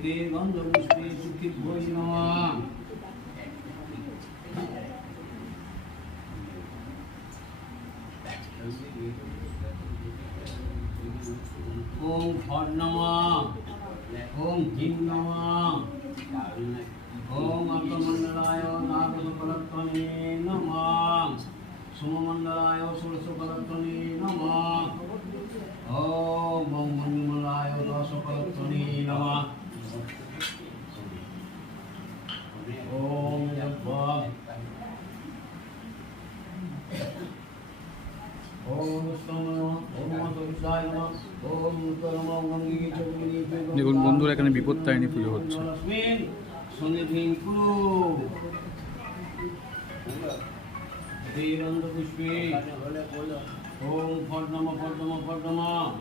এতে গন্ধপুষ্পে সুখিত ভৈ নমঃ। ওম ফট নমঃ। ওম হিং নমঃ। ওম অর্ধমণ্ডলায় নাগসফলত্বনে নমঃ। সোমমণ্ডলায় ষোড়শফলত্বনে নমঃ। ওম মঞ্জুমণ্ডলায় দশফলত্বনে নমঃ। ওম যজ্ঞ। দেখুন বন্ধুরা, এখানে বিপত্তারিণী পুজো হচ্ছে। পুষ্পে ওম ফট নমঃ ফট নমঃ ফট নমঃ।